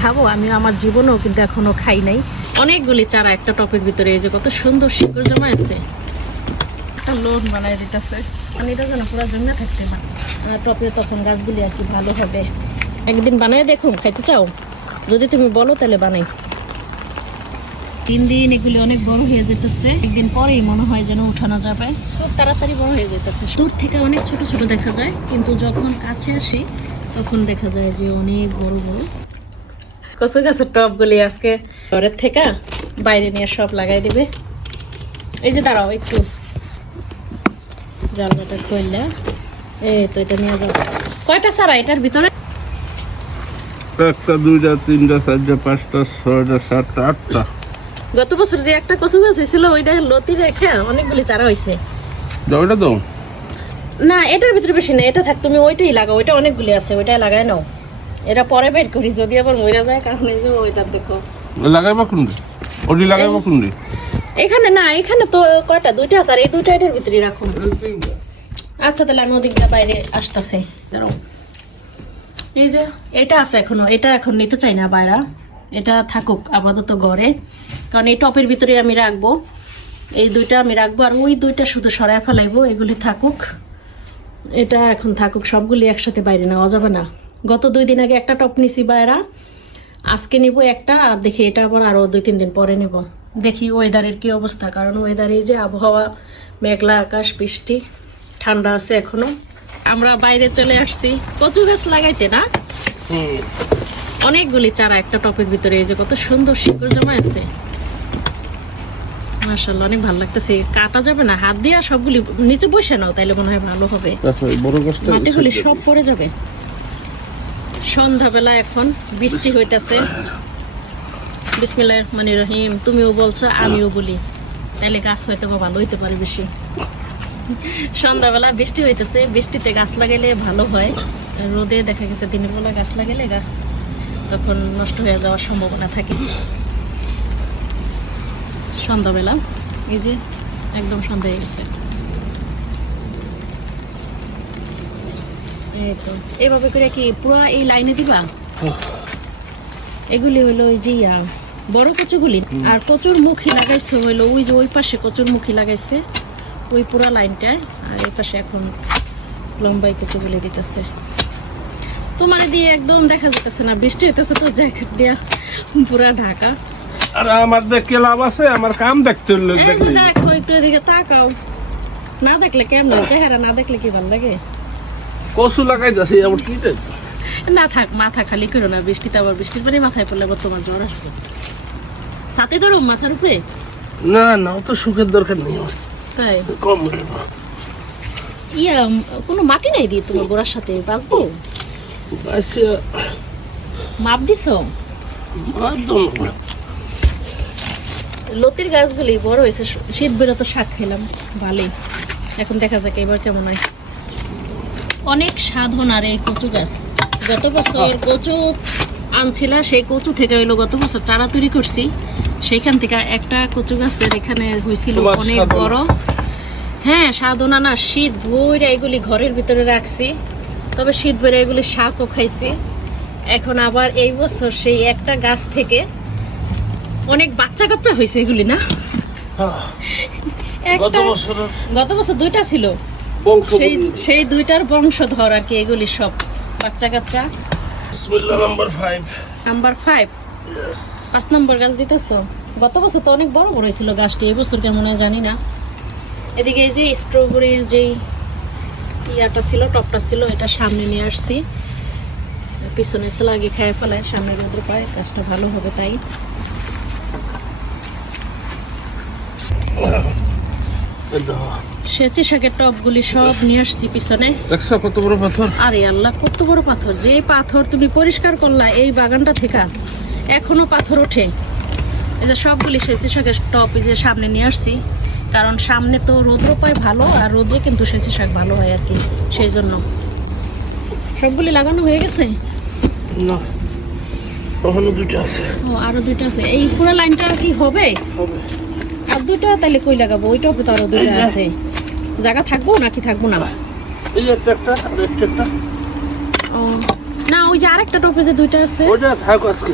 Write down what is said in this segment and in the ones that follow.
খাব আমি আমার জীবনেও কিন্তু এখনও খাই নাই। অনেকগুলি চারা একটা টপের ভিতরে এই যে কত সুন্দর শিকড় জমা আছে। একটা লোন বানাই দিতেছে। মানে এটা যেন পুরো জমে থাকতে টপে তখন গাছগুলি আর কি ভালো হবে। একদিন বানাই দেখুন খাইতে চাও? যদি তুমি বলো তাহলে বানাই। তিন দিন এগুলি অনেক বড় হয়ে যেতেছে। একদিন পরেই মনে হয় যেন উঠানো যাবে। খুব তাড়াতাড়ি বড় হয়ে যেতেছে। দূর থেকে অনেক ছোট ছোট দেখা যায় কিন্তু যখন কাছে আসি তখন দেখা যায় যে অনেক বড় বড়। কচু গাছের টবগুলি আজকে ঘরের থেকে বাইরে নিয়ে সব লাগাই দিবে। এই যে দাঁড়াও একটু। জালবাটা খুললে এই তো এটা নিয়ে যাও কয়টা সারা এটার ভিতরে? একটা দুইটা তিনটা চারটা পাঁচটা ছয়টা সাতটা আটটা। গত বছর যে একটা কচু গাছ হয়েছিল ওইটা লতি রেখে অনেকগুলি চারা হয়েছে। দাও এটা দাও। না এটার ভিতরে বেশি না এটা থাক তুমি ওইটাই লাগাও ওইটা অনেকগুলি আছে ওইটাই লাগাই নাও। এটা পরে বের করি যদি আবার মরে যায় কারণ এই যে ওইটার দেখো। লাগাইবা কোনটি ওটি লাগাইবা কোনটি এখানে না এখানে তো কয়টা? দুইটা আছে আর এই দুইটা এটার ভিতরে রাখুন আচ্ছা তাহলে আমি বাইরে আসতেছি। দাঁড়াও। এই যে এটা আছে এখনও এটা এখন নিতে চাই না বাইরা। এটা থাকুক আপাতত ঘরে। কারণ এই টপের ভিতরে আমি রাখব। এই দুইটা আমি রাখব আর ওই দুইটা শুধু সরায় ফেলাইবো এগুলি থাকুক। এটা এখন থাকুক সবগুলি একসাথে বাইরে নেওয়া যাবে না। গত দুই দিন আগে একটা টপ নিছি বাইরা আজকে নিব একটা আর দেখি এটা আবার আরও দুই তিন দিন পরে নেব। দেখি ওয়েদারের কি অবস্থা কারণ ওয়েদারে যে আবহাওয়া মেঘলা আকাশ বৃষ্টি ঠান্ডা আছে এখনও। আমরা বাইরে চলে আসছি। কচু গাছ লাগাইতে না? অনেকগুলি চারা একটা টপের ভিতরে এই যে কত সুন্দর শিকড় জমা আছে। মাশাল্লাহ অনেক ভালো লাগতেছে। কাটা যাবে না হাত দিয়ে সবগুলি নিচে বসে নাও তাইলে মনে হয় ভালো হবে। আচ্ছা মাটিগুলি সব পড়ে যাবে। সন্ধ্যাবেলা এখন বৃষ্টি হইতেছে। বিসমিল্লাহ মানে রহিম, তুমিও বলছো, আমিও বলি। তাইলে গাছ হয়তো বা ভালো হইতে পারে বেশি। সন্ধ্যাবেলা বৃষ্টি হইতেছে, বৃষ্টিতে গাছ লাগাইলে ভালো হয়। রোদে দেখা গেছে দিনের বেলা গাছ লাগাইলে গাছ তখন নষ্ট হয়ে যাওয়ার সম্ভাবনা থাকে। সন্ধ্যাবেলা, এই যে একদম সন্ধ্যা হয়ে গেছে। এই তো এভাবে করে কি পুরো এই লাইনে দিবা? এগুলি হইল ওই যে ইয়া বড় কচুগুলি। আর কচুর মুখী লাগাইছে ওই যে ওই পাশে কচুর মুখী লাগাইছে ওই পুরা লাইনটায়। আর এই পাশে এখন লম্বাই কচুগুলি দিতেছে। তোমার দিয়ে একদম দেখা যেতেছে না বৃষ্টি হইতেছে তো জ্যাকেট দিয়া পুরা ঢাকা। আর আমার দেখে লাভ আছে আমার কাম দেখতে দেখো একটু এদিকে তাকাও। না দেখলে কেমন চেহারা না দেখলে কি ভালো লাগে? কচু লাগাই যাচ্ছে আমার কি না থাক মাথা খালি করো না বৃষ্টিতে আবার বৃষ্টির পানি মাথায় পড়লে আবার তোমার জ্বর আসবে। সাথে ধরো মাথার উপরে। না না অত সুখের দরকার নেই তাই? কম ইয়া কোনো মাটি নাই দিয়ে তোমার গোড়ার সাথে? বাঁচবো? মাপ দিছো? লতির গাছগুলি বড় হয়েছে শীত বেরো তো শাক খেলাম ভালোই। এখন দেখা যাক এবার কেমন হয়। অনেক সাধনার এই কচু গাছ। গত বছর কচু আনছিলা সেই কচু থেকে হইল গত বছর চারা তৈরি করছি। সেইখান থেকে একটা কচু গাছের এখানে হয়েছিল অনেক। বড়। হ্যাঁ সাধনা না শীত বইরা এগুলি ঘরের ভিতরে রাখছি। তবে শীত বইরা এগুলি শাকও খাইছি। এখন আবার এই বছর সেই একটা গাছ থেকে অনেক বাচ্চা কাচ্চা হয়েছে এগুলি না? একটা গত বছর দুইটা ছিল। বংশ সেই সেই দুইটার বংশধর আর কি এগুলি সব। বাচ্চা কাচ্চা? নাম্বার ফাইভ নাম্বার ফাইভ পাঁচ নম্বর গাছ দিতেছো? গত বছর তো অনেক বড় বড় হয়েছিল গাছটি এই বছর কেমন হয় জানি না। এদিকে এই যে স্ট্রবেরির যেই ইয়াটা ছিল টপটা ছিল এটা সামনে নিয়ে আসছি। পিছনে এসে আগে খেয়ে ফেলায় সামনে রোদ্র পায় গাছটা ভালো হবে তাই। সেচি শাকের টপগুলি সব নিয়ে আসছি পিছনে। দেখছ কত বড় পাথর? আরে আল্লাহ কত বড় পাথর। যে পাথর তুমি পরিষ্কার করলা এই বাগানটা থেকে এখনও পাথর ওঠে। এই যে সবগুলি সেচি শাকের টপ এই যে সামনে নিয়ে আসছি। কারণ সামনে তো রৌদ্র পায় ভালো আর রৌদ্রে কিন্তু সেচি শাক ভালো হয় আর কি সেই জন্য। সবগুলি লাগানো হয়ে গেছে? না তখনও দুটো আছে। ও আরও দুইটা আছে। এই পুরো লাইনটা কি হবে? হবে। আর দুইটা তাহলে কই লাগাবো? ওইটাও তো আরও দুইটা আছে। জায়গা থাকব নাকি থাকব না? এই যে একটা একটা একটা। ও না ওই যে আরেকটা টপে যে দুইটা আছে। ওইটা থাক আজকে।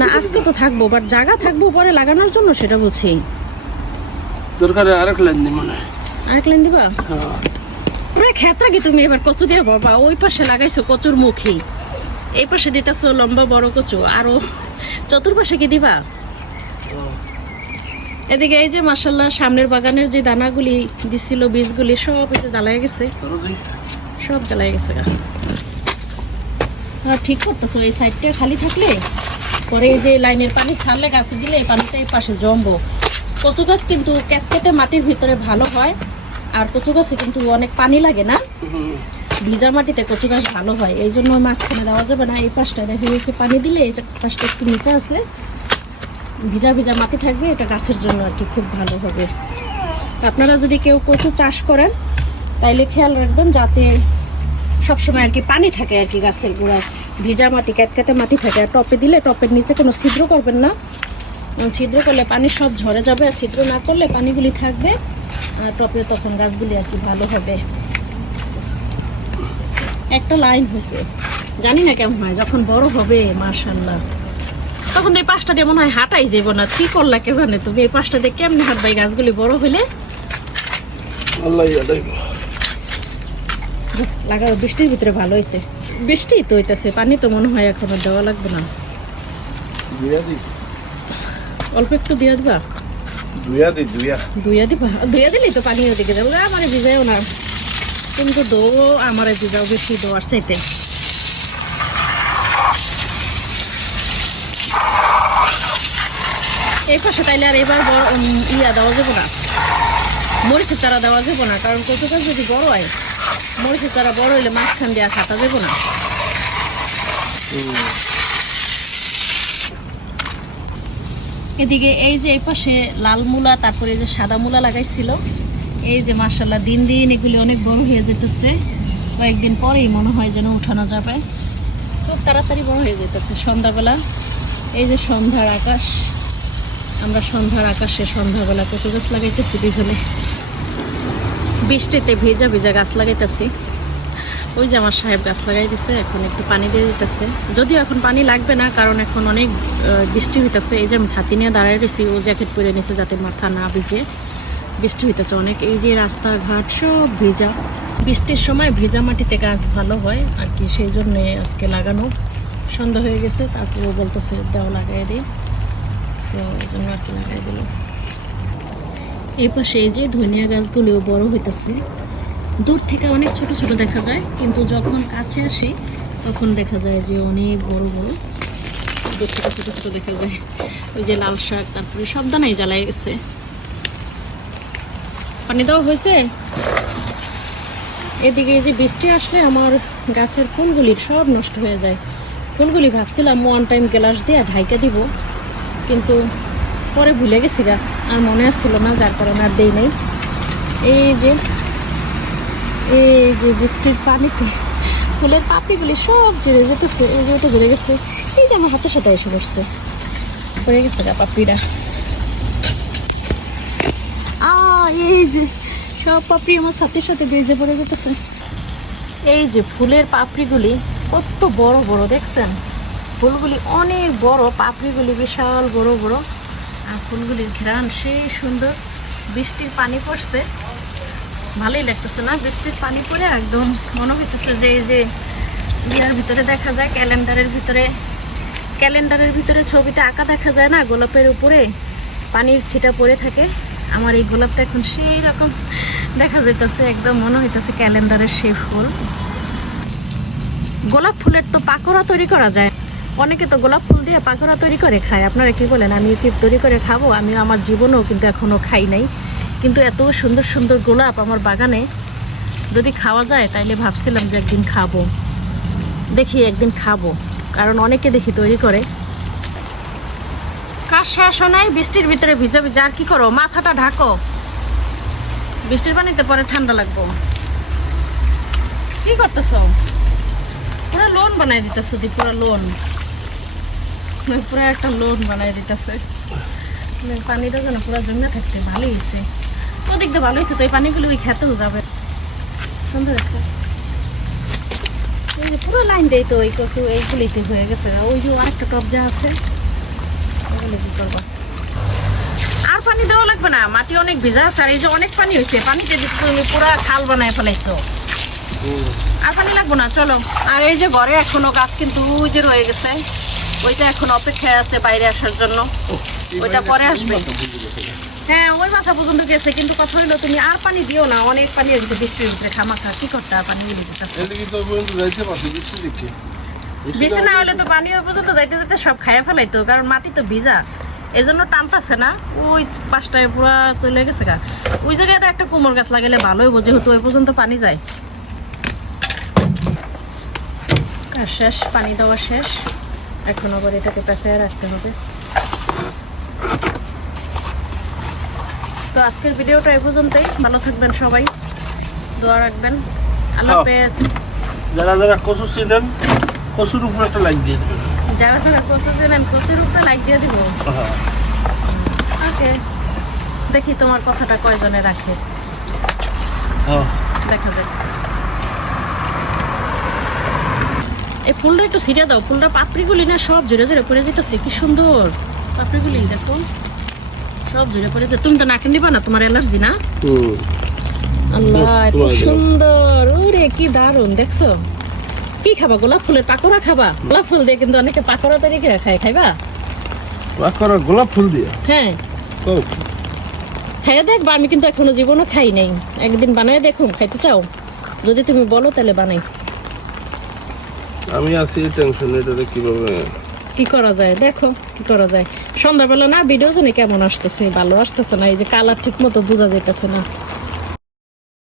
না আজকে তো থাকব বাট জায়গা থাকব পরে লাগানোর জন্য সেটা বলছি দরকারে আরেক লাইন দি মনে হয়। আরেক লাইন দিবা? হ্যাঁ। পুরো ক্ষেত্রা কি তুমি এবার কচু দিয়ে বাবা ওই পাশে লাগাইছো কচুর মুখী। এই পাশে দিতেছো লম্বা বড় কচু। আরও চতুর্পাশে কি দিবা? এদিকে এই যে মাসাল্লাহ সামনের বাগানের যে দানাগুলি দিছিল, বীজগুলি সব যে জ্বালায় গেছে। সব জ্বালায় গেছে ঠিক করতেছো, এই সাইডটা খালি থাকলে পরে এই যে লাইনের পানি ছাড়লে গাছে দিলে এই পানিটা এই পাশে জমবো। কচু গাছ কিন্তু ক্যাটকেটে মাটির ভিতরে ভালো হয়, আর কচু গাছে কিন্তু অনেক পানি লাগে না। ভিজা মাটিতে কচু গাছ ভালো হয়, এই জন্য মাঝখানে দেওয়া যাবে না, এই পাশটা দেখা গেছে পানি দিলে, এই যে পাশটা একটু নিচে আছে ভিজা ভিজা মাটি থাকবে, এটা গাছের জন্য আর কি খুব ভালো হবে। আপনারা যদি কেউ কচু চাষ করেন, তাইলে খেয়াল রাখবেন যাতে সবসময় আর কি পানি থাকে আর কি গাছের গোড়ায় ভিজা মাটি ক্যাটক্যাটে মাটি থাকে, আর টপে দিলে টপের নিচে কোনো ছিদ্র করবেন না। ছিদ্র করলে পানি সব ঝরে যাবে, আর ছিদ্র না করলে পানিগুলি থাকবে, আর টপে তখন গাছগুলি আর কি ভালো হবে। একটা লাইন হয়েছে জানি না কেমন হয়, যখন বড় হবে মার্শাল্লাহ তখন এই পাঁচটা দিয়ে মনে হয় হাঁটাই যাব না। কি করলা কে জানে তুমি? এই পাঁচটা দিয়ে কেমনি হাঁটবে এই গাছগুলি বড় হইলে? আল্লাহ লাগাও বৃষ্টির ভিতরে ভালো হয়েছে বৃষ্টি তো হইতেছে পানি তো মনে হয় এখন দেওয়া লাগবে না। অল্প একটু দিয়ে দিবা? দুইয়া দি দুইয়া। দিবা? ধুইয়া দিলেই তো পানি ওদিকে যাব। আমার ভিজাইও না। কিন্তু দো আমার ভিজাও বেশি দোয়ার চাইতে। এই পাশে তাইলে আর এবার বড় ইয়া দেওয়া যাব না। মরিচের চারা দেওয়া যাব না, কারণ কচু যদি বড় হয়, মরিচের চারা বড় হইলে মাঝখান দিয়ে কাটা যাব না। এদিকে এই যে এই পাশে লাল মূলা, তারপরে যে সাদা মূলা লাগাইছিল। এই যে মার্শাল্লাহ দিন দিন এগুলি অনেক বড় হয়ে যেতেছে। কয়েকদিন পরেই মনে হয় যেন উঠানো যাবে। খুব তাড়াতাড়ি বড় হয়ে যেতেছে সন্ধ্যাবেলা। এই যে সন্ধ্যার আকাশ। আমরা সন্ধ্যার আকাশে সন্ধ্যাবেলা কত গাছ লাগাইতেছি দুজনে বৃষ্টিতে ভেজা ভেজা গাছ লাগাইতেছি। ওই যে আমার সাহেব গাছ লাগাই দিছে এখন একটু পানি দিয়ে দিতেছে। যদিও এখন পানি লাগবে না, কারণ এখন অনেক বৃষ্টি হইতেছে। এই যে আমি ছাতি নিয়ে দাঁড়ায় রয়েছি ও জ্যাকেট পরে নিছে যাতে মাথা না ভিজে। বৃষ্টি হইতেছে অনেক। এই যে রাস্তাঘাট সব ভেজা। বৃষ্টির সময় ভেজা মাটিতে গাছ ভালো হয় আর কি, সেই জন্যে আজকে লাগানো। সন্ধ্যা হয়ে গেছে, তারপর বলতেছে, দাও লাগাই দিই। এই জন্য আর কি দিল এই পাশে এই যে ধনিয়া গাছগুলিও বড় হইতেছে। দূর থেকে অনেক ছোট ছোট দেখা যায়, কিন্তু যখন কাছে আসি, তখন দেখা যায় যে অনেক বড় বড়। দূর থেকে ছোট ছোট দেখা যায়। ওই যে লাল শাক, তারপরে সব দানাই জ্বালাই গেছে। পানি দেওয়া হয়েছে? এদিকে যে বৃষ্টি আসলে আমার গাছের ফুলগুলি সব নষ্ট হয়ে যায়। ফুলগুলি ভাবছিলাম ওয়ান টাইম গ্লাস দিয়ে ঢাইকা দিব। কিন্তু পরে ভুলে গেছি গা। আর মনে আসছিল না, যার কারণে আর দেই নাই। এই যে এই যে বৃষ্টির পানিতে ফুলের পাপড়িগুলি সব ঝরে যেতেছে, এই যে ওটা ঝরে গেছে। এই যে আমার হাতের সাথে এসে বসছে। হয়ে গেছে গা পাপড়িটা। আ, এই যে সব পাপড়ি আমার ছাতির সাথে বেজে পড়ে যেতেছে। এই যে ফুলের পাপড়িগুলি কত বড় বড়, দেখছেন? ফুলগুলি অনেক বড়, পাপড়িগুলি বিশাল বড় বড়। আর ফুলগুলির ঘ্রাণ সেই সুন্দর। বৃষ্টির পানি পড়ছে। ভালোই লাগতেছে না? বৃষ্টির পানি পড়ে একদম মনে হইতেছে যে এই যে ইয়ার ভিতরে দেখা যায়, ক্যালেন্ডারের ভিতরে ক্যালেন্ডারের ভিতরে ছবিতে আঁকা দেখা যায় না? গোলাপের উপরে পানির ছিটা পড়ে থাকে। আমার এই গোলাপটা এখন সেই রকম দেখা যাইতেছে, একদম মনে হইতেছে ক্যালেন্ডারের সেই ফুল। গোলাপ ফুলের তো পাকোড়া তৈরি করা যায়। অনেকে তো গোলাপ ফুল দিয়ে পাকোড়া তৈরি করে খায়। আপনারা কি বলেন? আমি কি তৈরি করে খাব? আমি আমার জীবনেও কিন্তু এখনও খাই নাই। কিন্তু এত সুন্দর সুন্দর গোলাপ আমার বাগানে যদি খাওয়া যায়, তাইলে ভাবছিলাম যে একদিন খাব। দেখি একদিন খাব। কারণ অনেকে দেখি তৈরি করে। কাজ শেষ নাই বৃষ্টির ভিতরে ভিজা ভিজা, আর কি করো? মাথাটা ঢাকো। বৃষ্টির পানিতে পরে ঠান্ডা লাগবো। কি করতেছ? পুরো লোন বানাই দিতেছো দি, পুরো লোন। পুরো একটা লোন বানাই দিতেছে। মানে পানিটা যেন পুরো জমে থাকতে ভালোই হয়েছে। ওদিক দিয়ে ভালো হয়েছে তো এই পানিগুলো ওই খেতেও যাবে। সুন্দর হয়েছে। এই যে পুরো লাইন দেই তো এই কচু এইগুলিতে হয়ে গেছে। ওই যে আরেকটা টপ যা আছে এগুলো কি করব? আর পানি দেওয়া লাগবে না মাটি অনেক ভিজা আছে। আর এই যে অনেক পানি হয়েছে পানিতে তুমি পুরো খাল বানায় ফেলাইছো। আর পানি লাগবে না চলো। আর এই যে ঘরে এখনও গাছ কিন্তু ওই যে রয়ে গেছে। ওইটা এখন অপেক্ষায় আছে বাইরে আসার জন্য। ওইটা পরে আসবে। হ্যাঁ ওই মাথা পর্যন্ত গেছে কিন্তু কথা হইল তুমি আর পানি দিও না অনেক পানি গেছে বৃষ্টির ভিতরে খামাখা কি করতে আর পানি বৃষ্টি না হলে তো পানি ওই পর্যন্ত যাইতে যাইতে সব খাইয়া ফেলাইতো কারণ মাটি তো ভিজা। এই জন্য টানতাছে না ওই পাঁচটায় পুরো চলে গেছে গা। ওই জায়গায় একটা কোমর গাছ লাগালে ভালো হইব যেহেতু ওই পর্যন্ত পানি যায়। শেষ পানি দেওয়া শেষ। এখন আবার এটাকে পেঁচায় রাখতে হবে। তো আজকের ভিডিওটা এই পর্যন্তই। ভালো থাকবেন সবাই। দোয়া রাখবেন। আল্লাহ হ্যাঁ। হাফেজ। যারা যারা কচু ছিলেন কচুর উপরে একটা লাইক দিয়ে দেবেন। যারা যারা কচু চেনেন কচুর উপরে লাইক দিয়ে দিব। হ্যাঁ। ওকে। দেখি তোমার কথাটা কয়জনে রাখে। হ্যাঁ। দেখা যাক। এই ফুলটা একটু ছিঁড়ে দাও। ফুলটা পাপড়িগুলি না সব জুড়ে জুড়ে পড়ে যেতেছে। কি সুন্দর। পাপড়িগুলি দেখো। সব জুড়ে পড়ে যেতে তুমি তো নাকে নিবা না তোমার অ্যালার্জি না? আল্লাহ এত সুন্দর। ওরে কি দারুণ দেখছ? কি খাবা গোলাপ ফুলের পাকোড়া খাবা? গোলাপ ফুল দিয়ে কিন্তু অনেকে পাকোড়া তৈরি করে খায় খাইবা? করা গোলাপ ফুল দিয়ে? হ্যাঁ। খাইয়া দেখবা আমি কিন্তু এখনও জীবনও খাই নাই। একদিন বানায় দেখুন খাইতে চাও? যদি তুমি বলো তাহলে বানাই। আমি আছি টেনশন এটাতে কীভাবে? কি করা যায়? দেখো, কি করা যায়? সন্ধ্যাবেলা না ভিডিও জানি কেমন আসতেছে? ভালো আসতেছে না? এই যে কালার ঠিক মতো বোঝা যাইতেছে না।